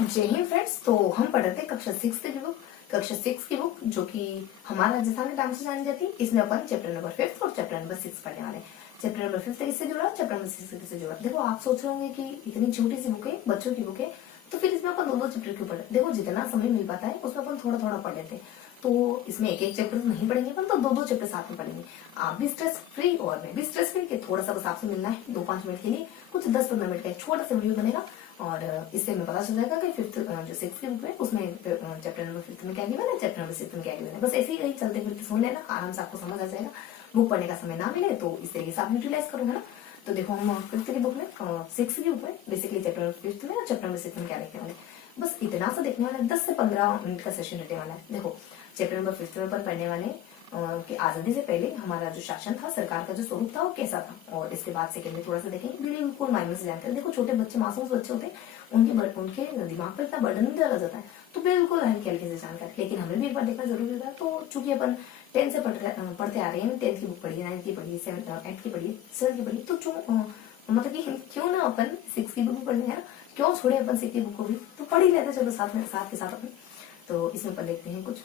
जय हिंद फ्रेंड्स। तो हम पढ़ रहे थे कक्षा 6 की बुक जो कि हमारा राजस्थान के नाम से जानी जाती है। इसमें अपन चैप्टर नंबर 5 और चैप्टर नंबर 6 पढ़ने वाले हैं। चैप्टर नंबर 5 किससे जुड़ा, चैप्टर नंबर 6 किससे जुड़ा। देखो आप सोच रहे होंगे कि इतनी छोटी सी बुक है, बच्चों की बुक है, तो फिर इसमें अपन दो चैप्टर क्यों पढ़े। देखो जितना समय मिल पाता है उसमें अपन थोड़ा थोड़ा पढ़ लेते हैं। तो इसमें एक एक चैप्टर नहीं पढ़ेंगे अपन, तो दो चैप्टर साथ में पढ़ेंगे। आप भी स्ट्रेस फ्री और मैं भी स्ट्रेस फ्री, कि थोड़ा सा बस आपसे मिलना है 2-5 मिनट के लिए, कुछ 10-15 मिनट का एक छोटा सा वीडियो बनेगा और इससे हमें पता चल जाएगा कि फिफ्थ जो 6 की बुक है उसमें चैप्टर नंबर 5 में क्या गिवन है, चैप्टर नंबर 6 में क्या गिवन है। बस ऐसे ही कहीं चलते फिरते सुन लेना, आराम से आपको समझ आ जाएगा। बुक पढ़ने का समय ना मिले तो इस तरीके से आप यूटिलाइज करो, है ना। तो देखो हम 5th की बुक में 6 की बुक में बेसिकली चैप्टर नंबर 5 में और चैप्टर नंबर 6 में क्या देखने वाले, बस इतना सा देखने वाला है। 10 से 15 मिनट का सेशन रहने वाला है। देखो चैप्टर नंबर 5 में अपन पढ़ने वाले कि आजादी से पहले हमारा जो शासन था, सरकार का जो स्वरूप था वो कैसा था, और इसके बाद सेकंड में थोड़ा सा देखेंगे बिल्कुल माइनर से जानकारी। देखो छोटे बच्चे, मासूम बच्चे होते हैं, उनके दिमाग पर इतना बर्डन नहीं डाला जाता है, तो बिल्कुल हल्के हल्के से जानकारी। लेकिन हमें भी एक बार देखना जरूरी होता है। तो चूंकि अपन 10 से पढ़ते आ रहे हैं, 10th की बुक पढ़ी, 9th की पढ़ी, 8th की पढ़ी, 7th की पढ़ी, तो मतलब कि क्यों ना अपन 6 की बुक पढ़ने, है ना, क्यों छोड़े अपन 6 की बुक को भी, तो पढ़ ही लेते चलो साथ के साथ अपन। तो इसमें पढ़ लेते हैं कुछ,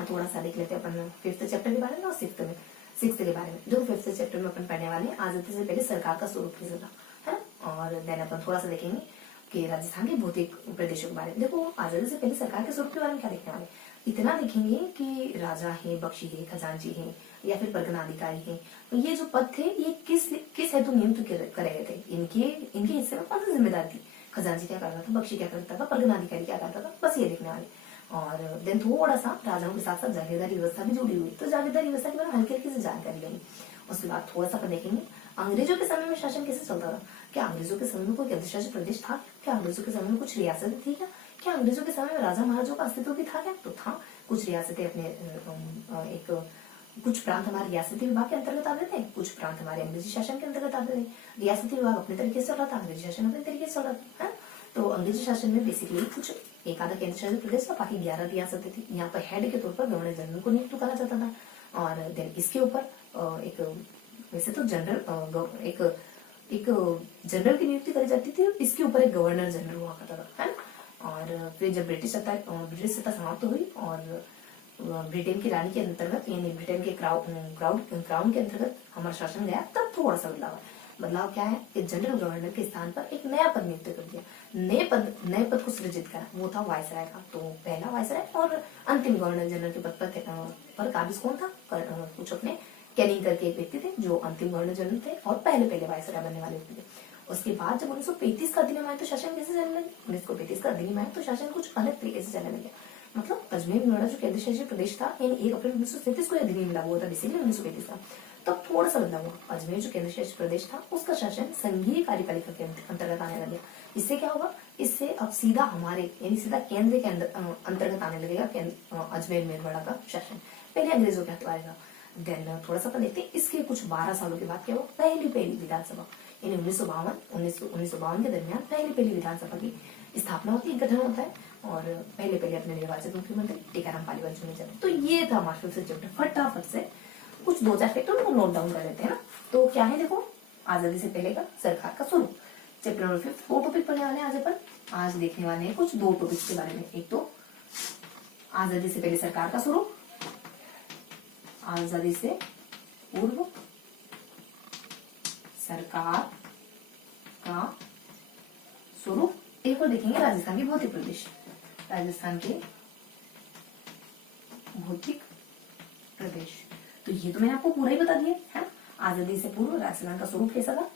थोड़ा सा देख लेते हैं अपन 5th चैप्टर के बारे में और 6th के बारे में। जो 5th चैप्टर में अपन पढ़ने वाले हैं आजादी से पहले सरकार का स्वरूप कैसा था, है ना। और देन अपन थोड़ा सा देखेंगे कि राजस्थान के भौतिक प्रदेशों के बारे में। देखो आजादी से पहले सरकार के स्वरूप के बारे में क्या देखने वाले, इतना देखेंगे कि राजा है, बख्शी है, खजांची है या फिर परगना अधिकारी है। तो ये जो पद थे ये किस हेतु नियुक्त करे गए थे, इनके हिस्से में कौन सी जिम्मेदारी थी। खजांची क्या करता था, बख्शी क्या करता था, परगना अधिकारी क्या करता था, बस ये देखने वाले। और देन थोड़ा सा राजाओं के साथ साथ जागीरदारी व्यवस्था भी जुड़ी हुई, तो जागीरदारी व्यवस्था के बारे में हल्की हल्की से जानकारी लेंगे। उसके बाद थोड़ा सा अपन देखेंगे अंग्रेजों के समय में शासन कैसे चलता था। क्या अंग्रेजों के समय में कोई केंद्र शासित प्रदेश था, क्या अंग्रेजों के समय में कुछ रियासतें थी, क्या अंग्रेजों के समय में राजा महाराजों का अस्तित्व भी था क्या, तो था। कुछ रियासतें अपने एक कुछ प्रांत हमारे रियासती विभाग के अंतर्गत आते थे, कुछ प्रांत हमारे अंग्रेजी शासन के अंतर्गत आते थे। रियासती विभाग अपने तरीके से चल रहा था, अंग्रेजी शासन अपने तरीके से चल रहा था, है। तो अंग्रेजी शासन में बेसिकली कुछ एक आधा केंद्र शासित प्रदेश था, बाकी 11 रियासतें थी। यहाँ पर हेड के तौर पर गवर्नर जनरल को नियुक्त करा जाता था। और देन इसके ऊपर एक वैसे तो एक जनरल की नियुक्ति करी जाती थी, इसके ऊपर एक गवर्नर जनरल हुआ करता था, है ना। और फिर जब ब्रिटिश सत्ता समाप्त हुई और ब्रिटेन की रानी के अंतर्गत यानी ब्रिटेन के क्राउन के अंतर्गत हमारा शासन गया, तब थोड़ा सा बदलाव क्या है कि जनरल गवर्नर के स्थान पर एक नया पद नियुक्त कर दिया, नए पद को सृजित करा, वो था वायसराय का। तो पहला वायसराय और अंतिम गवर्नर जनरल के पद पर काबिज कौन था, कुछ अपने कैनिंग करके एक व्यक्ति थे जो अंतिम गवर्नर जनरल थे और पहले वायसराय बनने वाले व्यक्ति थे। उसके बाद जब 1935 का अधिनियम आया तो शासन कैसे चलने लगे, 1935 का अधिनियम आया तो शासन कुछ अलग तरीके से चलने लगे। मतलब अजमेर मेवाड़ जो केंद्र शासित प्रदेश था, यानी 1 अप्रैल 1937 को अधिनियम लागू हुआ था, बेसिकली 1935 का। तब थोड़ा सा बदलाव हुआ, अजमेर जो केंद्र शासित प्रदेश था उसका शासन संघीय कार्यपालिका के अंतर्गत आने लगे। इससे क्या होगा, इससे अब सीधा हमारे यानी सीधा केंद्र के अंतर्गत आने लगेगा अजमेर मेवाड़ा का शासन, पहले अंग्रेजों के हाथ आएगा। देन थोड़ा सा देखते हैं इसके कुछ 12 सालों के बाद क्या हुआ, पहली विधानसभा यानी 1952 के दरमियान पहली विधानसभा की स्थापना होती है, गठन होता है। और पहले अपने निर्वाचित मुख्यमंत्री टीकाराम पालीवाल चुने जाते। तो ये था हमारा 5th चैप्टर। फटाफट से कुछ 2-4 फैक्टर उनको नोट डाउन कर लेते हैं ना। तो क्या है, देखो आजादी से पहले का सरकार का स्वरूप, चैप्टर नंबर 5 2 टॉपिक पढ़ने वाले हैं आज अपन। आज देखने वाले हैं कुछ 2 टॉपिक्स के बारे में। एक तो आजादी से पहले सरकार का स्वरूप, आजादी से पूर्व सरकार का स्वरूप। एक और देखेंगे राजस्थान के भौतिक प्रदेश, राजस्थान के भौतिक प्रदेश। तो ये तो मैंने आपको पूरा ही बता दिया है। आजादी से पूर्व राजस्थान का स्वरूप कैसा था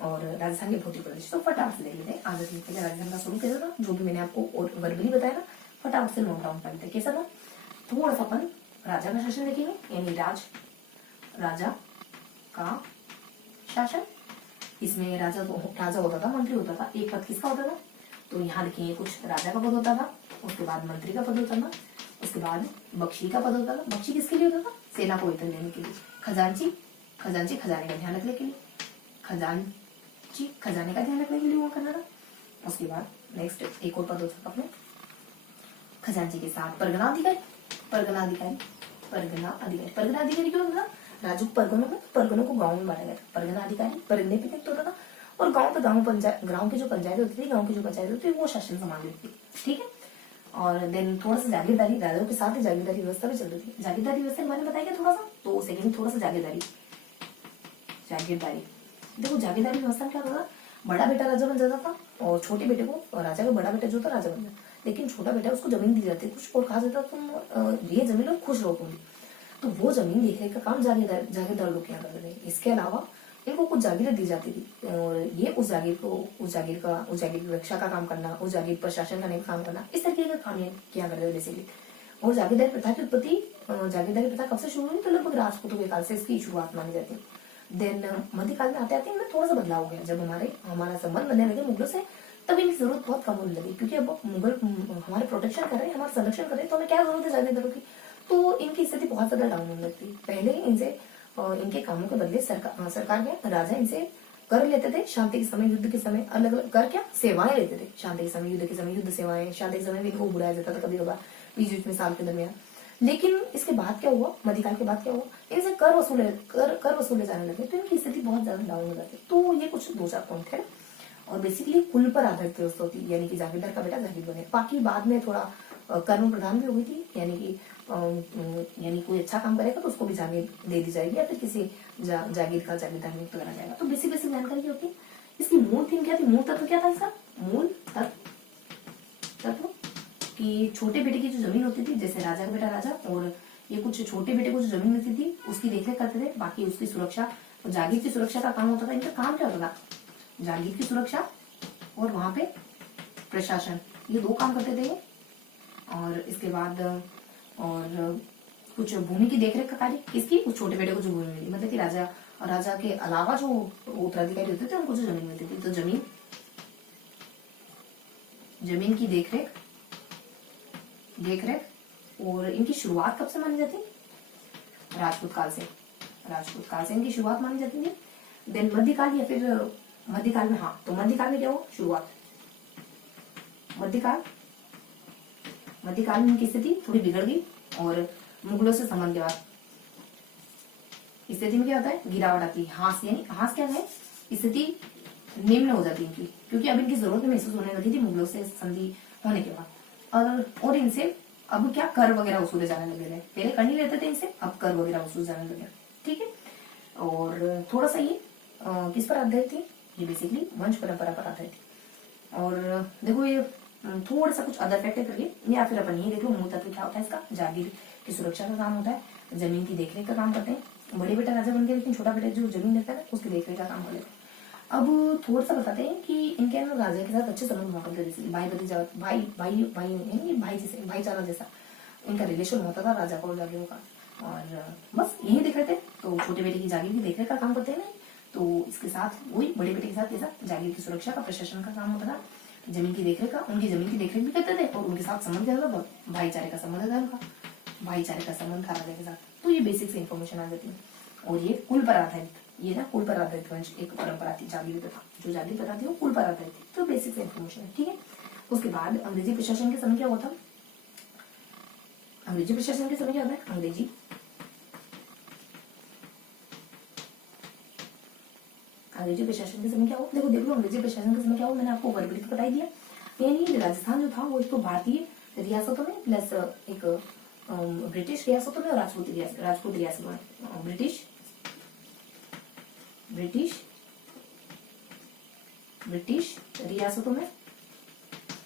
और राजस्थान के भौतिक प्रदेश। तो फटाफट से देख लेते हैं आजादी से पहले राजस्थान का स्वरूप कैसा था, जो भी मैंने आपको वर्बली बताया ना, फटाफट से नोट डाउन कर लेते हैं कैसा था। थोड़ा सा अपन राजा का शासन देखेंगे, यानी राजा का शासन। इसमें राजा होता था, मंत्री होता था। एक पद किसका होता था, तो यहाँ देखिए कुछ राजा का पद होता था, उसके बाद मंत्री का पद होता था, उसके बाद बख्शी का पद होता था। बख्शी किसके लिए होता था, सेना को वेतन देने के लिए। खजांची खजाने का ध्यान रखने के लिए, खजाने का ध्यान रखने के लिए हुआ करना था। उसके बाद नेक्स्ट एक और पद होता था अपने खजांची के साथ परगना अधिकारी क्यों होता था, राजू परगनों को गाँव में बांटा गया था। परगना अधिकारी परगने पे नियुक्त होता था और गाँव तो गांव की जो पंचायत होती थी, गांव की जो पंचायत होती थी वो शासन संभाल लेती थी, ठीक है। और देन थोड़ा सा जागीरदारी, राजाओं के साथ ही जागीरदारी व्यवस्था भी चल रही थी। जागीरदारी व्यवस्था के बारे में बताएगा थोड़ा सा, तो सेकंड थोड़ा सा जागीरदारी। देखो जागीरदारी व्यवस्था में क्या होता था, बड़ा बेटा राजा बन जाता था और छोटे बेटे को, और राजा का बड़ा बेटा जो था राजा बन जाता, लेकिन छोटा बेटा उसको जमीन दी जाती कुछ और कहा जाता तुम ये जमीन और खुश रहो तुम। तो वो जमीन देखने का काम जागीरदार लोग क्या करते थे। इसके अलावा इनको कुछ जागीरें दी जाती थी और ये उस जागीर की रक्षा का काम करना, उस जागीर पर शासन करने का काम करना, इस तरीके का काम किया करते थे बेसिकली। और जागीरदारी प्रथा की उत्पत्ति, जागीरदारी प्रथा कब से शुरू हुई, तो लगभग राजपूतों के काल से इसकी शुरुआत मानी जाती है। देन मध्यकाल में आते आते इनमें थोड़ा सा बदलाव हो गया। जब हमारा संबंध बनने लगे मुगलों से, तब इनकी जरूरत बहुत कम होने लगी, क्योंकि अब मुगल हमारे प्रोटेक्शन कर रहे हैं, हमारा संरक्षण कर रहे हैं, तो हमें क्या जरूरत है जागीरदारों की। तो इनकी स्थिति बहुत ज्यादा डाउन होने लगती। पहले इनके कामों के बदले सरकार के राजा इनसे कर लेते थे। शांति के समय, युद्ध के समय अलग अलग कर क्या सेवाएं लेते थे। शांति के समय, युद्ध के समय युद्ध सेवाएं, शांति के समय भी इनको बुलाया जाता था कभी कभार बीच बीच में साल के दरमियान। लेकिन इसके बाद क्या हुआ, मध्यकाल के बाद क्या हुआ, इनसे कर वसूले जाने लगे, तो इनकी स्थिति बहुत ज्यादा डाउन हो जाती। तो ये कुछ 2-4 पॉइंट है। और बेसिकली कुल पर आधारित व्यवस्था होती है, यानी कि जागीरदार का बेटा जागीर बने। बाकी बाद में थोड़ा कर्म प्रधान भी हुई थी, यानी कोई अच्छा काम करेगा तो उसको भी जागीर दे दी जाएगी, या फिर किसी जागीर का जागीरदार नियुक्त करा जाएगा। तो बेसिक जानकारी होती है। इसकी मूल थीम क्या थी, मूल तत्व क्या था इसका, मूल तत्व कि छोटे बेटे की जो जमीन होती थी, जैसे राजा का बेटा राजा, और ये कुछ छोटे बेटे को जो जमीन मिलती थी उसकी देखरेख करते थे। बाकी उसकी सुरक्षा, जागीर की सुरक्षा का काम होता था। इनका काम क्या होता था, जागीर की सुरक्षा और वहां पे प्रशासन, ये 2 काम करते थे। और इसके बाद और कुछ भूमि की देखरेख का कार्य किसकी, उस छोटे बेटे को जो भूमि मिली, मतलब कि राजा के अलावा जो उत्तराधिकारी होते थे उनको जो जमीन मिलती थी। तो जमीन की देखरेख और इनकी शुरुआत कब से मानी जाती, राजपूत काल से इनकी शुरुआत मानी जाती थी। देन मध्यकाल, या फिर मध्यकाल में, हाँ, तो मध्यकाल में क्या हुआ शुरुआत, मध्यकाल में इनकी स्थिति थोड़ी बिगड़ गई। और मुगलों से संबंध के बाद स्थिति में क्या होता है, गिरावट आती है। हाँस क्या है, स्थिति निम्न हो जाती है इनकी, क्योंकि अब इनकी जरूरत महसूस होने लगी थी मुगलों से संधि होने के बाद। और इनसे अब क्या कर वगैरह वसूले जाने लगे थे। पहले कर नहीं लेते थे इनसे, अब कर वगैरह वसूल जाने लगे, ठीक है। और थोड़ा सा ये किस पर आधारित थी, ये बेसिकली वंश परंपरा पर आधारित थी। और देखो ये थोड़ा सा कुछ अदर फैक्टर करिए, या फिर अपन ये देख लो मूल तत्व क्या होता है इसका, जागीर की सुरक्षा का काम होता है, जमीन की देखरेख का काम करते हैं। बड़े बेटा राजा बन गया, लेकिन छोटा बेटा जो जमीन लेता है उसकी देखरेख का काम कर लेते हैं। अब थोड़ा सा बताते हैं कि इनके राजा के साथ अच्छे संबंध हुआ करते थे, भाईचारा जैसा इनका रिलेशन होता था राजा का और जागीरों का। और बस यही देख रहे थे। तो छोटे बेटे की जागीर की देखरेख का काम करते हैं, तो इसके साथ वही बड़े बेटे के साथ जागीर की सुरक्षा का, प्रशासन का काम होता था, जमीन की देखरेख का। उनकी जमीन की देखरेख भी करते थे और उनके साथ संबंध क्या था, भाईचारे का संबंध था उनका, भाईचारे का संबंध था राजा के साथ। तो ये बेसिक से इन्फॉर्मेशन आ जाती है। और ये कुल पर आधारित, ये ना कुल पर आधारित वंश एक परंपरा थी, जागीर प्रथा, जो जागीर प्रथा थी वो कुल पर आधारित थी। तो बेसिक से इन्फॉर्मेशन है, ठीक है। उसके बाद अंग्रेजी प्रशासन के समय क्या हुआ था, अंग्रेजी प्रशासन के समय क्या होता है, अंग्रेजी प्रशासन के समय क्या हुआ, देखो देख लो अंग्रेजी प्रशासन के समय क्या हुआ, मैंने आपको वर्गीकृत बता दिया। यानी राजस्थान जो था वो एक तो भारतीय रियासतों में प्लस एक ब्रिटिश रियासतों में और राजपूत रियासतों में, ब्रिटिश रियासतों में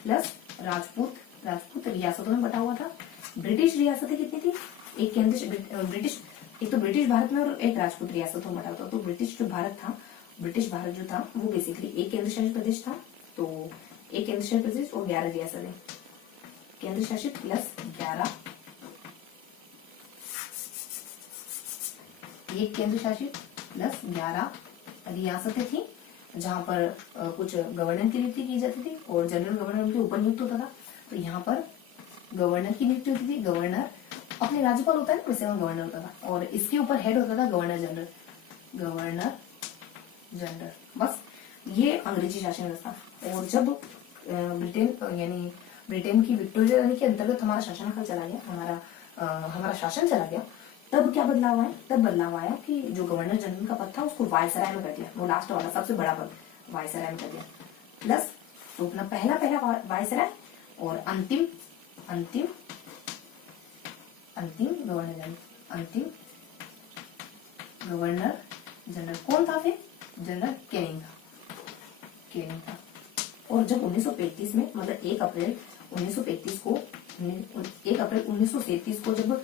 प्लस राजपूत रियासतों में बटा हुआ था। ब्रिटिश रियासतें कितनी थी, एक केंद्र ब्रिटिश, एक तो ब्रिटिश भारत में और एक राजपूत रियासतों में बटा हुआ था। तो ब्रिटिश भारत जो था वो बेसिकली एक केंद्र शासित प्रदेश था। तो एक केंद्र शासित प्रदेश और 11 रियासतें, केंद्र शासित प्लस 11, एक केंद्र शासित प्लस 11 रियासतें थी, जहां पर कुछ गवर्नर की नियुक्ति की जाती थी और जनरल गवर्नर उनके ऊपर नियुक्त होता था। तो यहाँ पर गवर्नर की नियुक्ति होती थी, गवर्नर अपने राज्यपाल होता है वैसे वहां गवर्नर होता था, और इसके ऊपर हेड होता था गवर्नर जनरल। बस ये अंग्रेजी शासन व्यवस्था। और जब ब्रिटेन की विक्टोरिया रानी के अंतर्गत हमारा शासनकाल चला गया, हमारा शासन चला गया, तब क्या बदलाव आया, कि जो गवर्नर जनरल का पद था उसको वायसराय में कर दिया। वो लास्ट वाला सबसे बड़ा पद वायसराय कर दिया प्लस, तो अपना पहला पहला वायसराय और अंतिम अंतिम अंतिम गवर्नर जनरल, अंतिम गवर्नर जनरल कौन था फिर? जनरल कैनिंग था, कैनिंग था। और जब 1935 में मतलब 1 अप्रैल 1935 को 1 अप्रैल 1937 को जब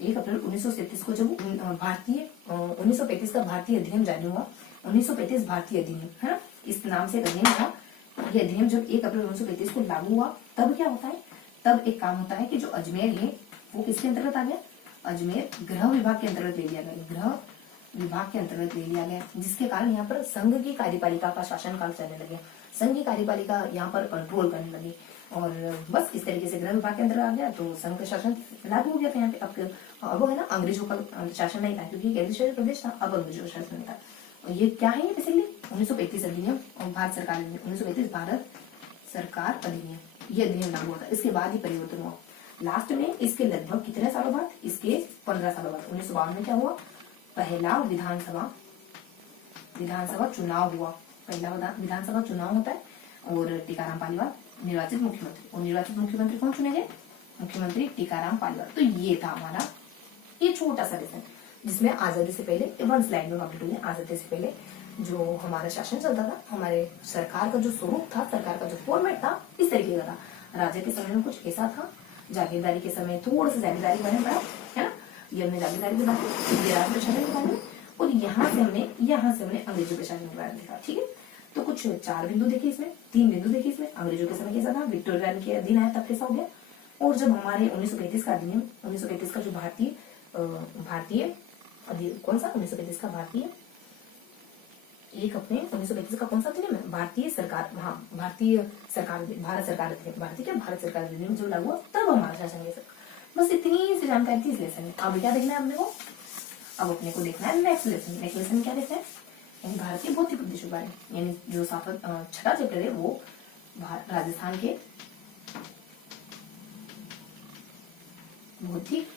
1 अप्रैल 1937 को जब भारतीय 1935 का भारतीय अधिनियम जारी हुआ, 1935 भारतीय अधिनियम है ना, इस नाम से अधिनियम था। ये अधिनियम जब 1 अप्रैल 1935 को लागू हुआ तब क्या होता है, तब एक काम होता है कि जो अजमेर है वो किसके अंतर्गत आ गया? अजमेर गृह विभाग के अंतर्गत ले लिया गया, गृह विभाग के अंतर्गत ले लिया गया, जिसके कारण यहाँ पर संघ की कार्यपालिका का शासनकाल चलने लगे, संघ की कार्यपालिका यहाँ पर कंट्रोल करने लगी। और बस इस तरीके से गृह विभाग के अंदर आ गया तो संघ का शासन लागू हो गया था यहाँ पे। अब है ना, अंग्रेजों का शासन नहीं था क्योंकि केंद्र शासित प्रदेश था, अब अंग्रेजों का शासन नहीं था। और ये क्या है बेसिकली 1935 अधिनियम और भारत सरकार 1935 भारत सरकार अधिनियम, ये अधिनियम लागू हुआ था। इसके बाद ही परिवर्तन हुआ लास्ट में, इसके लगभग कितने सालों बाद? इसके 15 सालों बाद 1952 में क्या हुआ? पहला विधानसभा चुनाव हुआ, पहला विधानसभा चुनाव होता है और टीकाराम पालीवाल निर्वाचित मुख्यमंत्री, और निर्वाचित मुख्यमंत्री कौन चुने गए? मुख्यमंत्री टीकाराम पालीवाल। तो ये था हमारा ये छोटा सा लेसन जिसमें आजादी से पहले 1 स्लाइड में कंप्लीट हुई, आजादी से पहले जो हमारा शासन चलता था, हमारे सरकार का जो स्वरूप था, सरकार का जो फॉर्मेट था, इस तरीके का था। राजा के समय में कुछ ऐसा था, जागीरदारी के समय थोड़ा सा जागीरदारी बने पड़ा है ना, ये हमने जागीरदारी के बारे में, राज प्रशासन के बारे में, और यहाँ से हमने अंग्रेजों के शासन के बारे में देखा। ठीक है, तो कुछ 4 बिंदु देखे इसमें, 3 बिंदु देखे इसमें। अंग्रेजों के समय कैसा था, विक्टोरिया रानी के अधीन आया तब कैसा हो गया, और जब हमारे 1935 का अधिनियम, 1935 का जो भारतीय कौन सा 1935 का भारतीय 1 अपने 1935 का कौन सा अधिनियम है? भारतीय सरकार, हाँ भारतीय सरकार, भारत सरकार अधिनियम, भारत सरकार अधिनियम जो लागू हुआ तब हमारा शासन कैसा। बस इतनी सी जानकारी थी इस लेसन में। अब क्या देखना है अपने को? अब अपने को देखना है नेक्स्ट लेसन। नेक्स्ट लेसन क्या देखना है? यानी भारतीय भौतिक प्रदेशों के बारे में, यानी जो 6वां चैप्टर है वो राजस्थान के भौतिक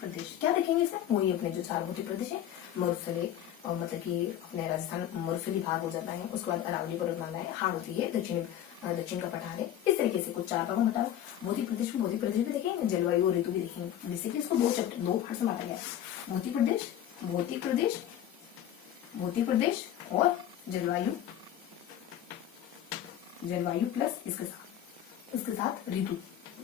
प्रदेश। क्या देखेंगे इसमें? वही अपने जो 4 भौतिक प्रदेश है, मरुस्थली, मतलब कि अपने राजस्थान मरुस्थली भाग हो जाता है, उसके बाद अरावली पर्वतमाला है, हाड़ होती है, दक्षिण का पठार है। इस तरीके से कुछ 4 भागों में बता। भौतिक प्रदेश भी देखेंगे, जलवायु और ऋतु भी देखेंगे। बेसिकली इसको 2 पार्ट में बांटा गया है, भौतिक प्रदेश और जलवायु प्लस इसके साथ ऋतु।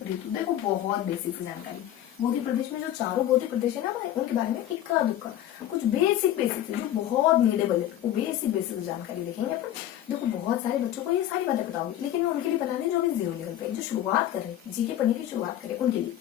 देखो बहुत बेसिक सी जानकारी। भौतिक प्रदेश में जो 4 भौतिक प्रदेश है ना, उनके बारे में इक्का दुक्का कुछ बेसिक जो बहुत नीडेबल है, वो बेसिक जानकारी देखेंगे अपन। देखो बहुत सारे बच्चों को ये सारी बातें पता होगी, लेकिन मैं उनके लिए बता रही जो अभी 0 लेवल पे जो शुरुआत कर रहे हैं, जीके पढ़ने की शुरुआत करें उनके लिए।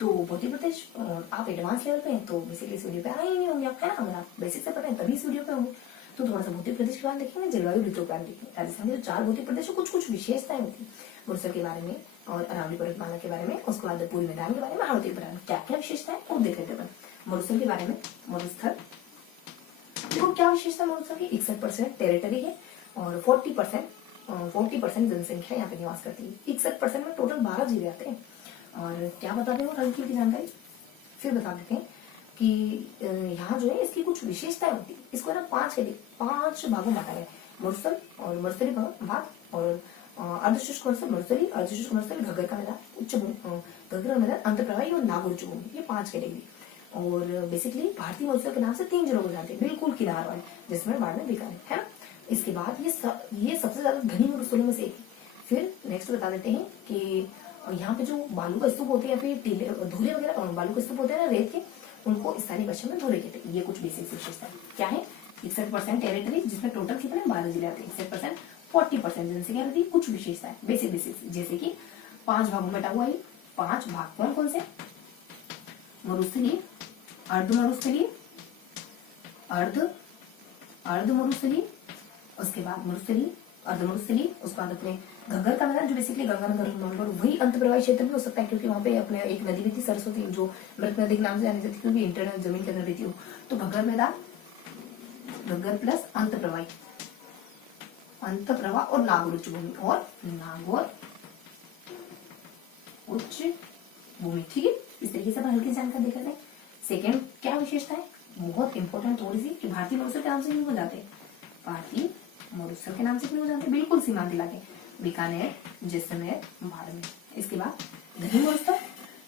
तो भौतिक प्रदेश आप एडवांस लेवल पे हैं तो बेसिकली इस वीडियो पे आए ही नहीं होंगे, आप है ना, अगर आप बेसिक से पढ़े हैं तभी इस वीडियो पे होंगे। तो थोड़ा सा भौतिक प्रदेश के बारे में देखेंगे, जलवायु ऋतु के बारे में देखेंगे। राजस्थान में जो 4 भौतिक प्रदेश है कुछ विशेषताएं होती है, मुरसर के बारे में और अरावली पर्वतमाला के बारे में, उसके बाद पूर्वी मैदान के बारे में, हाड़ौती के बारे में क्या क्या विशेषता है वो देख लेते हैं। मरुस्थल के बारे में, मरुस्थल देखो क्या विशेषता मरुस्थल की, 61% टेरिटरी है और 40% जनसंख्या यहाँ पे निवास करती है। 61% में टोटल 12 जिले आते हैं। और क्या बताते हैं हल्की की जानकारी फिर बता देते हैं कि यहाँ जो है इसकी कुछ विशेषताएं होती है। इसको ना 5 भागों में बांटा गया है, मरुस्थल और मरुस्थली भाग और अर्धशुष्क मरुस्थली, घग्गर का मैदान, घग्गर का मैदान, अंतःप्रवाही और नागौर उच्च भूमि, ये 5 कैटेगरी। और बेसिकली भारतीय मरुस्थल के नाम से 3 जिलों को जानते हैं, बिल्कुल किनार वाले, जिसमें बाद में बीकानेर है ना। इसके बाद ये सबसे ज्यादा घनी मरुस्थलों में से एक। फिर नेक्स्ट बता देते हैं कि यहाँ पे जो बालू का स्तूप होते हैं या फिर टीले धूरे वगैरह बालू के स्तूप होते हैं ना रेत के, उनको स्थानीय भाषा में धूरे कहते हैं। ये कुछ बेसिक विशेषता क्या है? 61% टेरिटरी जिसमें टोटल कितने 12 जिले आते हैं, 61%, 40% जनसंख्या रहती है। कुछ विशेषताएं बेसिक जैसे कि 5 भागों में बटा हुआ है। 5 भाग कौन से? मरुस्थलीय, अर्धमरुस्थलीय, अर्धमरुस्थलीय, उसके बाद मरुस्थलीय, अर्धमरुस्थलीय, उसके बाद अपने घग्गर का मैदान जो बेसिकली गंगानगर वही अंतःप्रवाही क्षेत्र भी हो सकता है, क्योंकि वहां पे अपने एक नदी भी थी सरस्वती जो मृत नदी के नाम से जानी जाती थी, क्योंकि इंटरनल जमीन के अंदर रहती हो। तो घग्गर मैदान, घग्गर प्लस अंतःप्रवाह और नागौर उच्च भूमि उच्च भूमि। ठीक है, इस तरीके से हल्की जानकारी देख लेते हैं। सेकेंड क्या विशेषता है, बहुत इंपॉर्टेंट थोड़ी सी, कि भारतीय मरुस्थल के नाम से क्यों जाते हैं? भारतीय मरुस्थल के नाम से क्यों जानते हैं? बिल्कुल सीमांत इलाके, बीकानेर, जैसलमेर, बाड़मेर। इसके बाद धनी मरुस्थल,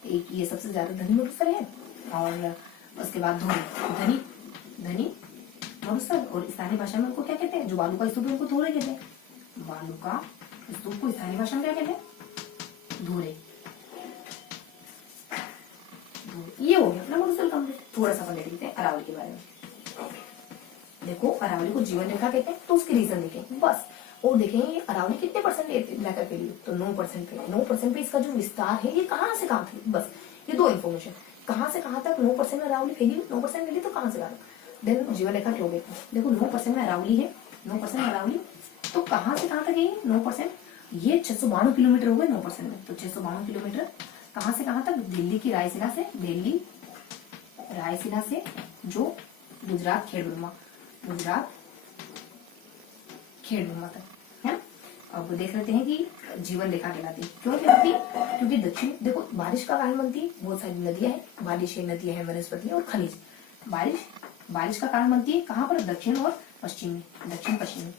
एक ये सबसे ज्यादा धनी मरुस्थल है। और उसके बाद धनी धनी मरुस्थल, और स्थानीय भाषा में उनको क्या कहते हैं? जो बालू का स्तूप है उनको धोरे कहते हैं। बालू का स्तूप को स्थानीय भाषा में क्या कहते हैं? धोरे। ये हो गया अपना मरुस्थल कंप्लीट। थोड़ा सा पढ़ लेते हैं अरावली के बारे में। देखो अरावली को जीवन रेखा कहते हैं, तो उसके रीजन देखें बस। और देखें अरावली कितने परसेंट इलाका फैली, तो 9% पे। 9% पे इसका जो विस्तार है ये कहाँ से कहाँ थी, बस ये दो इन्फॉर्मेशन, कहाँ से कहाँ तक 9% में अरावली फैली, 9% फैली तो कहाँ से कहाँ तक। देन जीवन रेखा क्यों कहते हैं? देखो 9% में अरावली है, 9% में अरावली, तो कहाँ से कहाँ तक है 9%? ये 692 किलोमीटर हो गए 9% में, तो 692 किलोमीटर कहाँ से कहाँ तक? दिल्ली की रायसीना से, दिल्ली रायसीना से जो गुजरात खेड़ब्रह्मा, गुजरात खेड़ब्रह्मा तक है। अब देख लेते हैं कि जीवन रेखा कहलाती है। क्यों कहलाती है? क्योंकि दक्षिण, देखो बारिश का कारण बनती है, बहुत सारी नदियां हैं, बारिश है, नदियां हैं, वनस्पति और खनिज। बारिश का कारण बनती है कहाँ पर? दक्षिण और पश्चिम में, दक्षिण पश्चिम में,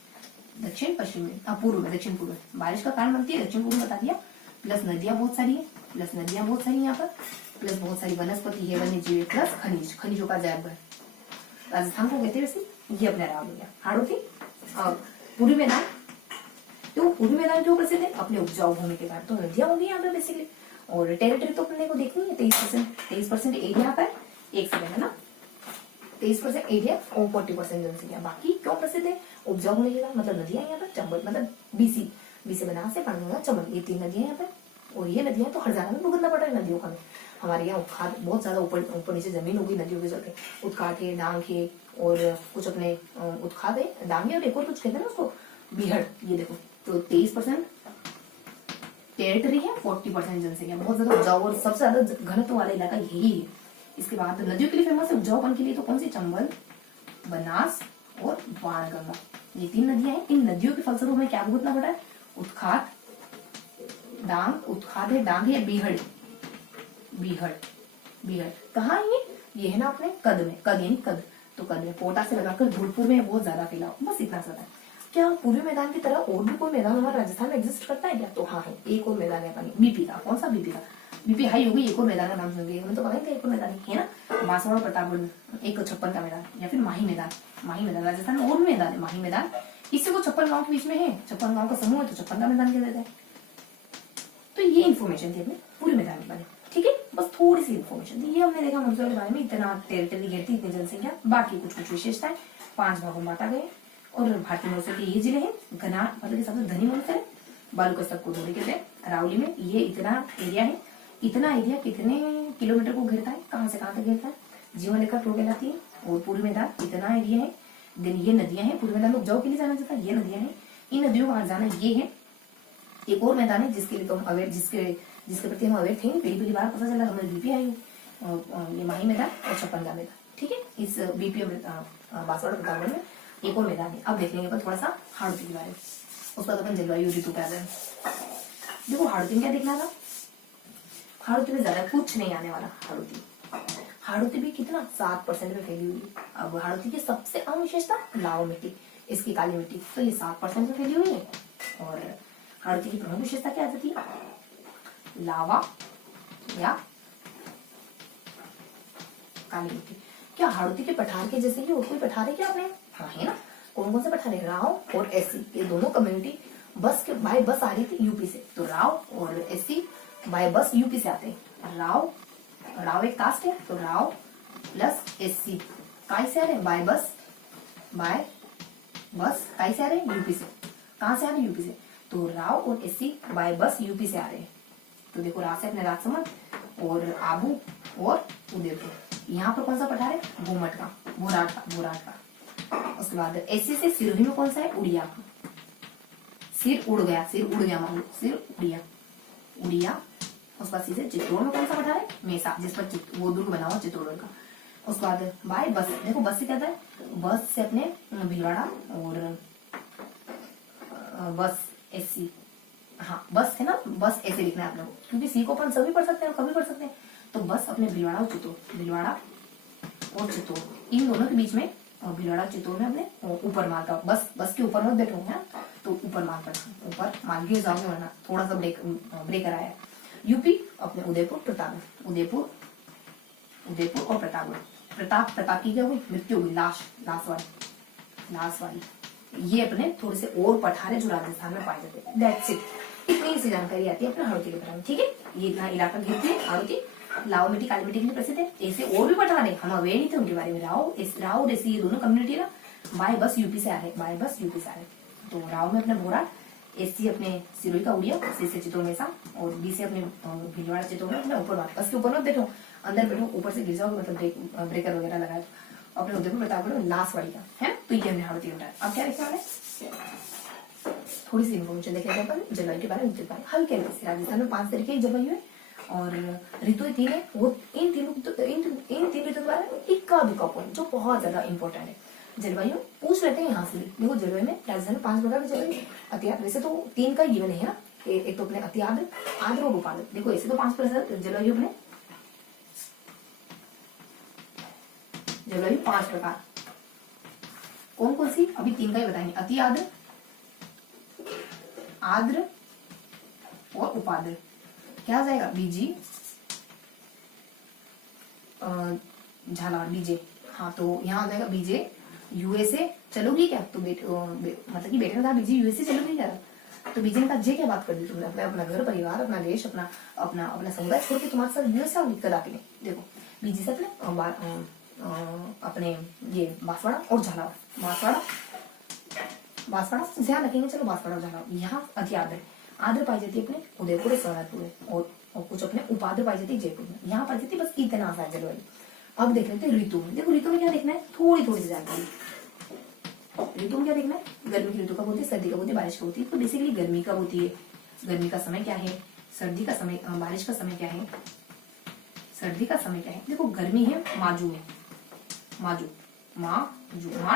दक्षिण पश्चिम में, पूर्व में, दक्षिण पूर्व में बारिश का कारण बनती है, दक्षिण पूर्व बता दिया। प्लस नदियां बहुत सारी है, प्लस नदियां बहुत सारी यहाँ पर, प्लस बहुत सारी वनस्पति है, वन्य जीव, प्लस खनिज, खनिजों का जैब है। राजस्थान को कहते हैं वैसे, ये अपने अरावली हो गया। हाड़ौती और पूर्वी मैदान, तो पूर्वी मैदान क्यों प्रसिद्ध है? अपने उपजाऊ भूमि के कारण, तो नदियां होगी यहाँ पे बेसिकली। और टेरिटरी तो अपने को देखनी है, 23% एरिया पर, एक सेकंड है ना, 23% एरिया और 40% जनसंख्या। बाकी क्यों प्रसिद्ध है? उपजाऊ होने के कारण, मतलब नदियां यहाँ पर, चंबल मतलब बीसी बनास से पानी, चंबल, ये 3 नदियां यहाँ पर। और ये नदियां तो हर जगह में भुगतना पड़ रहा है नदियों का। हमारे यहाँ उत्खाद बहुत ज्यादा ऊपर नीचे जमीन होगी नदियों के चलते, उत्खाद है, डांग है, और कुछ अपने उत्खाद है, डांग है, और एक और कुछ कहते हैं ना उसको, बीहड़। ये देखो, तो 23% टेरिटरी है, 40% जनसंख्या, बहुत ज्यादा उपजाऊ और सबसे ज्यादा घनत्व वाला इलाका यही है। इसके बाद नदियों के लिए फेमस है, उपजाऊपन के लिए तो कौन सी? चंबल, बनास और बाणगंगा, ये 3 नदियां हैं। इन नदियों के फलस्वरूप में क्या भुगतना पड़ा है? उत्खाद, डांग, उत्खाद है, डांग है, बीहड़ कहाँ है ये है ना अपने कद में, कद यानी कद, तो कद में कोटा से लगाकर धूलपुर में बहुत ज्यादा फैला, बस इतना सा। क्या पूर्वी मैदान की तरह और भी कोई मैदान हमारे राजस्थान में एग्जिस्ट करता है क्या? तो हाँ है, एक और मैदान है पानी, बीपी का। कौन सा? बीपी का। बीपी हाई होगी, एक और मैदान का नाम सुन हमें तो पता नहीं था एक और मैदान है ना, बांसवाड़ा प्रतापगढ़, एक 56 का मैदान, या फिर माही मैदान राजस्थान में और भी मैदान है, माही मैदान। इससे वो 56 गाँव के बीच में है, 56 गाँव का समूह है, तो 56 का मैदान कह देते हैं। तो ये इन्फॉर्मेशन थी अपने पूरे मैदान के बारे में, ठीक है, बस थोड़ी सी इन्फॉर्मेशन थी। ये हमने देखा मरुस्थल के बारे में, इतना टेरिटरी घेरती, इतनी जनसंख्या, बाकी कुछ विशेषताएं 5 भागों में बांटा गए। और भारतीय मरुस्थल के ये जिले हैं, घना मतलब सबसे धनी मरुस्थल है, बालू का स्तूप को धोरे कहते हैं। अरावली में ये इतना एरिया है, इतना एरिया कितने किलोमीटर को घेरता है, कहाँ से कहाँ तक घेरता है? जीवन रेखा क्यों कहलाती है? और पूर्वी मैदान इतना एरिया है, देन ये नदियां हैं, पूर्वी मैदान उपजाऊ के लिए जाना जाता है, ये नदियां हैं, इन नदियों का जाना ये है। एक और मैदान है जिसके लिए तो हम अवेयर, जिसके प्रति हम अवेयर थे, पहली बार पता चला हमारे बीपी आई, ये माही मैदान और 56 का मैदान, ठीक है। इस बीपी बांसवाड़ा प्रतापगढ़ में एक और मैदान है। अब देख लेंगे थोड़ा सा हाड़ौती के बारे में, उसके बाद अपन जलवायु ऋतु पे आ जाए। देखो हाड़ौती में क्या देखना था, हाड़ौती में ज्यादा कुछ नहीं आने वाला। हाड़ौती भी कितना 7% में फैली हुई है। अब हाड़ौती की सबसे आम विशेषता लावा मिट्टी, इसकी काली मिट्टी, तो ये 7% में फैली हुई है। और हाड़ौती की प्रमुख विशेषता क्या आ जाती है? लावा या काली मिट्टी। क्या हाड़ौती के पठार के जैसे ही और कोई पठार है क्या आपने? हाँ है ना। कौन कौन से पठार है? राव और एससी, ये दोनों कम्युनिटी बाय बस आ रही थी यूपी से, तो राव और एससी बाय बस यूपी से आते हैं। राव एक कास्ट है, तो राव प्लस एससी काय से आ रहे हैं? बाय बस काय से आ रहे हैं? यूपी से। कहाँ से आ रहे हैं? यूपी से। तो राव और एससी बाय बस यूपी से आ रहे हैं। तो देखो राव से अपने राजसमंद और आबू और उदयपुर। यहाँ पर कौन सा पठार है? गोमट का, बोराट का। उसके बाद एससी से सिरोही में कौन सा है? उड़िया का। सिर उड़ गया मान लो, सिर उड़िया। उसके बाद सीधे चित्तौड़ में कौन सा पठार है? मेसा, जिस पर वो दुर्ग बना हुआ चित्तौड़ का। उसके बाद बाय बस, देखो बस से क्या था, बस से अपने भीलवाड़ा और बस एससी, हाँ बस है ना, बस ऐसे लिखना है आप लोग, क्योंकि सी को अपन सभी पढ़ सकते हैं और कभी पढ़ सकते हैं। तो बस अपने भीलवाड़ा और चित्तौड़, इन दोनों के बीच में भीलवाड़ा चित्तौड़ में अपने ऊपर माल का, बस के ऊपर मत बैठो है, तो ऊपर माल पर, ऊपर माल गिर जाओगे वरना, थोड़ा सा ब्रेकर आया। यूपी अपने उदयपुर प्रतापगढ़, उदयपुर और प्रताप की क्या हुई, मृत्यु हुई, लाश वाली। ये अपने थोड़े से और पठार है जो राजस्थान में पाए जाते हैं। दैट्स इट, इतनी सी जानकारी आती है अपने हाड़ौती के बारे में, ठीक है। ये इतना इलाका घेरते हैं हाड़ौती, लाओ मिट्टी काली मिट्टी के लिए प्रसिद्ध है। ऐसे और भी पठार है, हम अवेयर नहीं थे उनके बारे में। राव देसी, ये दोनों कम्युनिटी ना बाय बस यूपी से आ रहे। तो राव में अपने भोरा, एससी अपने सिरोही का उड़िया, सी से चित्तौड़ मेसा, और बी से अपने भीलवाड़ा चित्तौड़ में अपने ऊपर बस के ऊपर मत बैठो, अंदर बैठो, ऊपर से गिर जाओगे, मतलब ब्रेकर वगैरह लगाए तो। अपने उदयपुर प्रतापगढ़ लासवाड़ी का है, तो ये हमने हाड़ौती का। अब क्या लिखा है, थोड़ी सी इन्फॉर्मेशन देख लेते हैं अपन जलवायु के बारे में। हल्के हल्के राजस्थान में 5 तरीके की जलवायु है और ऋतु 3 है। वो इन तीन ऋतु के बारे में इक्का दुक्का पॉइंट जो बहुत ज्यादा इंपॉर्टेंट है। जलवायु पूछ लेते हैं यहाँ से भी। देखो जलवायु में राजस्थान में 5 प्रकार की जलवायु, अति, वैसे तो 3 का गिवन है ना, एक तो अपने अति आर्द्र, आर्द्र और उपाद्र। देखो ऐसे तो 5 प्रकार जलवायु अपने, जलवायु 5 प्रकार कौन कौन सी, अभी 3 का ही बताएंगे, अति आर्द्र, आर्द्र और उपाद्र। क्या आ जाएगा, बीजी झालावाड़, बीजे। हाँ तो यहाँ आ जाएगा बीजे यूएसए। चलोगी क्या, तो मतलब कि बेटे ने कहा बीजे यूएसए चलोगी क्या, तो बीजे ने कहा जे क्या बात कर दी तुमने, अपना घर परिवार, अपना देश, अपना समुदाय छोड़ के तुम्हारे साथ यूएसए आओगी कदापि नहीं। देखो बीजे से अपने ये बांसवाड़ा और झालावाड़, बांसवाड़ा ध्यान रखेंगे, चलो बांसवाड़ा और झालावाड़। यहाँ अति आर्द्र पाई जाती है अपने उदयपुर और सोनारपुर में, और कुछ अपने उपाद्र पाई जाती है जयपुर में। यहाँ पाई जाती है बस इतना सा जलवायु। अब देख लेते हैं ऋतु में। देखो ऋतु में क्या देखना है, थोड़ी सी जानकारी। ऋतु में क्या देखना है, गर्मी की ऋतु कब होती है, सर्दी कब होती है, बारिश कब होती है। तो बेसिकली गर्मी कब होती है, गर्मी का समय क्या है, सर्दी का समय, बारिश का समय क्या है, सर्दी का समय क्या है। देखो गर्मी है मार्च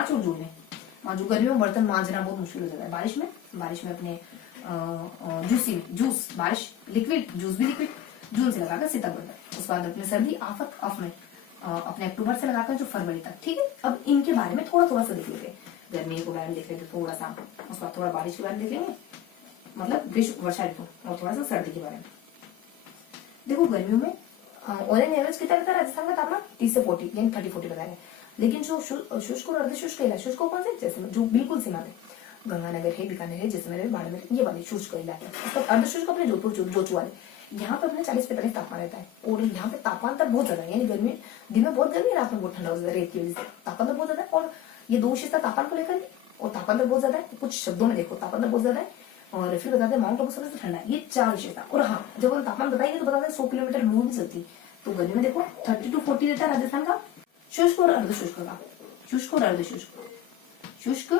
और जून में। मार्च गर्मी में बर्तन मांजना बहुत मुश्किल हो जाता है। बारिश में अपने जूस, बारिश लिक्विड, जूस भी लिक्विड, जून से लगाकर सितंबर तक। उसके बाद अपने सर्दी आफत में अपने अक्टूबर से लगाकर जो फरवरी तक, ठीक है। अब इनके बारे में थोड़ा सा देख लेते हैं, गर्मी के बारे में देख लेते थोड़ा सा, उसके बाद थोड़ा बारिश के बारे में देख लेंगे, मतलब वर्षा ऋतु, और थोड़ा सा सर्दी के बारे में। देखो गर्मियों में ऑन एन एवरेज कितना रहता है राजस्थान का तापमान, 30 से 40 यानी 30-40 बताया। लेकिन जो शुष्क और अर्धशुष्क इलाके, शुष्क कौन से, जैसे जो बिल्कुल सीमा है, गंगानगर है, बीकानेर है, जैसलमेर है, बाड़मेर, ये वाले शुष्क इलाके। मतलब अर्धशुष्क अपने जोधपुर जोचू वाले, यहाँ पे अपने 40-45 तापमान रहता है। और यहाँ पे तापमान तक बहुत ज्यादा है, यानी गर्मी दिन में बहुत गर्मी, रात में बहुत ठंडा हो जाता है रेत की वजह से। तापमान तो बहुत ज्यादा है, और ये 2 विशेषता तापमान को लेकर, और तापमान तो बहुत ज्यादा है। कुछ शब्दों में देखो तापमान तो बहुत ज्यादा है, और फिर बताते हैं माउंट आबू सबसे ठंडा है। ये 4 विशेषता। और हाँ जब हम तापमान बताएंगे तो बताते हैं 100 किलोमीटर लू भी चलती। तो गर्मी में देखो 30 to 40 रहता है राजस्थान का। शुष्क और अर्धशुष्क का, शुष्क और अर्धशुष्क, शुष्क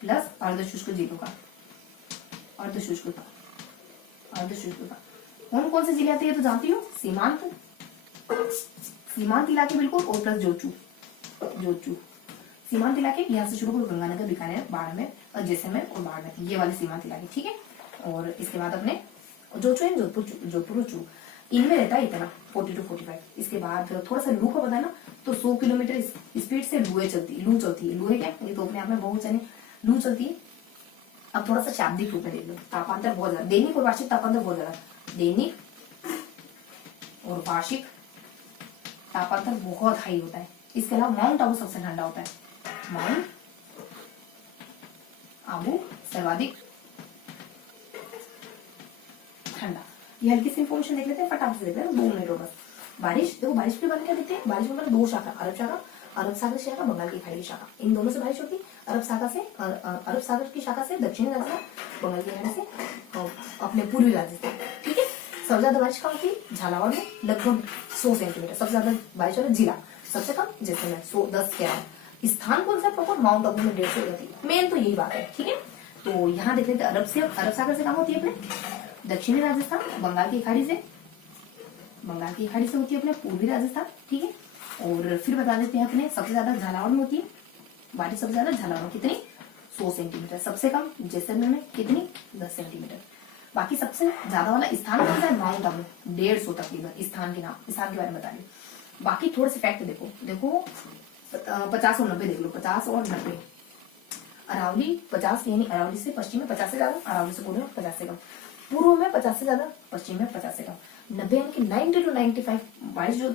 प्लस अर्धशुष्क जिलों का, अर्धशुष्क का कौन कौन से जिले आते हैं तो जानती हो, सीमांत इलाके बिल्कुल, और प्लस जोचू सीमांत इलाके, यहाँ से शुरू करो, गंगानगर, बीकानेर, बाड़मेर और जैसलमेर और बाड़मेर, ये वाले सीमांत इलाके, ठीक है। और इसके बाद अपने जोचू है, जोधपुर चू, इनमें रहता है इतना 40 to 45। इसके बाद थोड़ा सा लू का पता है ना, तो 100 किलोमीटर स्पीड से लू चलती है। लू है क्या, ये तो अपने आप में बहुत सारे लू चलती है। अब थोड़ा सा शाब्दिक रूप में देख लो, तापांतर बहुत ज्यादा, दैनिक और वार्षिक तापांतर बहुत ज्यादा, दैनिक और वार्षिक तापांतर बहुत हाई होता है। इसके अलावा माउंट आबू सबसे ठंडा होता है, माउंट आबू सर्वाधिक ठंडा। ये हल्की सी इंफॉर्मेशन देख लेते हैं, फटाफट से देख लेते हैं 2 मिनट बस। बारिश, देखो बारिश के बारे में क्या देखते हैं, बारिश में 2 शाखा, अरब सागर शाखा, बंगाल की खाड़ी की शाखा, इन दोनों से बारिश होती है। अरब सागर की शाखा से दक्षिणी राजस्थान, बंगाल की खाड़ी से अपने पूर्वी राजस्थान, ठीक है। सबसे ज्यादा बारिश कहाँ होती है, झालावाड़ में लगभग 100 सेंटीमीटर। सबसे ज्यादा बारिश वाला जिला, सबसे कम जैसलमेर 110-11। स्थान कौन सा प्रॉपर, माउंट आबू में 150 हो जाती है। मेन तो यही बात है, ठीक है। तो यहाँ देख लेते हैं अरब सागर से कहाँ होती है अपने दक्षिणी राजस्थान, बंगाल की खाड़ी से होती है अपने पूर्वी राजस्थान, ठीक है। और फिर बता देते हैं अपने सबसे ज्यादा झालावाड़ में होती है बारिश, सबसे ज्यादा झालावाड़ में कितनी, 100 सेंटीमीटर। सबसे कम जैसलमेर में कितनी, 10 सेंटीमीटर। बाकी सबसे ज्यादा वाला स्थान कौन सा है, माउंट आबू, 150 तकरीबन। स्थान के बारे में बता रही हूँ। बाकी थोड़े से फैक्ट देखो 50 और 90 देख लो, 50 और 90। अरावली 50 यानी अरावली से पश्चिम में 50 से ज्यादा, अरावली से पूर्व में 50 से कम, पूर्व में 50 से ज्यादा, पश्चिम में 50 से कम। 90 यानी कि 90 to 95 बारिश जो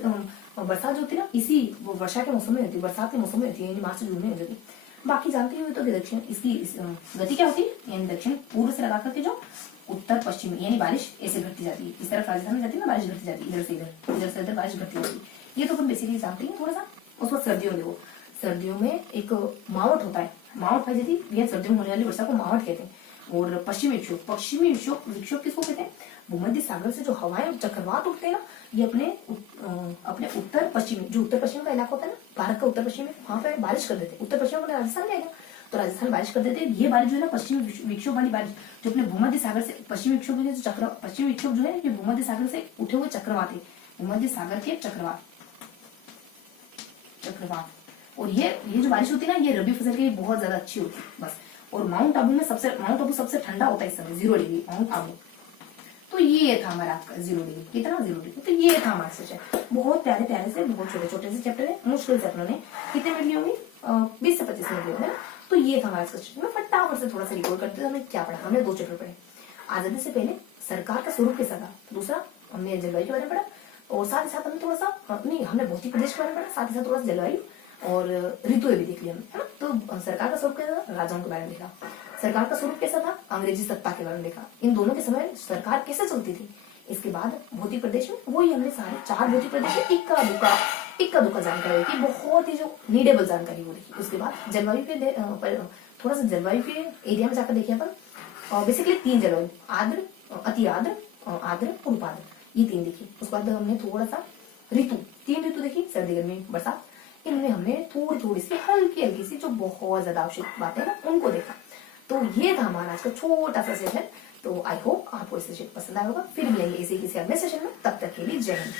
बरसात जो होती है ना, इसी वो वर्षा के मौसम में होती है, बरसात के मौसम में होती है, यानी मार्च से जून में हो जाती है। बाकी जानते हुए तो दक्षिण इसकी गति क्या होती है, यानी दक्षिण पूर्व से लगा करके जो उत्तर पश्चिम यानी बारिश ऐसे घटती जाती है, इस तरफ राजस्थान में जाती है ना बारिश घटती जाती है, इधर से इधर, इधर से इधर बारिश घटती जाती है। ये तो अपन बेसिकली जानते हैं थोड़ा सा। उसको सर्दियों में देखो, सर्दियों में एक मावट होता है, मावट पाई जाती है, यह सर्दियों में होने वाली वर्षा को मावट कहते हैं। और पश्चिमी विक्षोभ किसको कहते हैं, भूमध्य सागर से जो हवाएं चक्रवात उठते हैं ना, ये अपने उत्तर पश्चिमी, जो उत्तर पश्चिम का इलाका होता है ना, भारत का उत्तर पश्चिम में, वहां पे बारिश कर देते हैं। उत्तर पश्चिम में राजस्थान में आएगा, तो राजस्थान बारिश कर देते हैं। ये बारिश जो है ना, पश्चिमी विक्षोभ वाली बारिश, जो अपने भूमध्य सागर से पश्चिमी विक्षोभ जो पश्चिमी विक्षोभ जो है, ये भूमध्य सागर से उठे हुए चक्रवात है, भूमध्य सागर के चक्रवात। और ये जो बारिश होती है ना, ये रबी फसल के लिए बहुत ज्यादा अच्छी होती है बस। और माउंट आबू सबसे ठंडा होता है इस समय, 0 डिग्री माउंट आबू। तो ये था हमारा आपका 0 डिग्री, कितना 0 डिग्री, तो ये था हमारा सेशन। बहुत प्यारे प्यारे से, बहुत छोटे छोटे से चैप्टर है, मुश्किल से अपनों ने कितने मिनट लिए होंगे, 20 से 25 मिनट लिए होंगे ना। तो ये था हमारा सेशन। मैं फटाफट से थोड़ा सा रिकॉर्ड करते थे, हमने क्या पढ़ा। हमने 2 चैप्टर पढ़े। आजादी से पहले सरकार का स्वरूप कैसा था, दूसरा हमने जलवायु के बारे में पढ़ा, और साथ ही साथ हमने थोड़ा सा नहीं, हमने भौतिक प्रदेश के बारे में पढ़ा, साथ ही साथ थोड़ा सा जलवायु और ऋतुएं भी देख लिया हमने, है ना। तो सरकार का स्वरूप कैसा था, राजाओं के बारे में देखा। सरकार का स्वरूप कैसा था, अंग्रेजी सत्ता के बारे में देखा। इन दोनों के समय सरकार कैसे चलती थी। इसके बाद भौतिक प्रदेश में वही हमने सारे 4 भौतिक प्रदेश में इक्का दुक्का जानकारी की, बहुत ही जो नीडेबल जानकारी वो देखी। उसके बाद जलवायु के थोड़ा सा जलवायु के एरिया में जाकर देखिए अपन, बेसिकली 3 जलवायु, आर्द्र, अति आर्द्र, आर्द्र और उपाद्र, ये 3 देखी। उसके बाद हमने थोड़ा सा ऋतु, 3 ऋतु देखी, सर्दी गर्मी बरसात। इनमें हमने थोड़ी सी हल्की सी जो बहुत ज्यादा आवश्यक बातें ना, उनको देखा। तो ये था हमारा आज का छोटा सा सेशन। तो आई होप आपको इस सेशन पसंद आया होगा। फिर मिलेंगे इसी किसी अगले सेशन में, तब तक के लिए जय हिंद।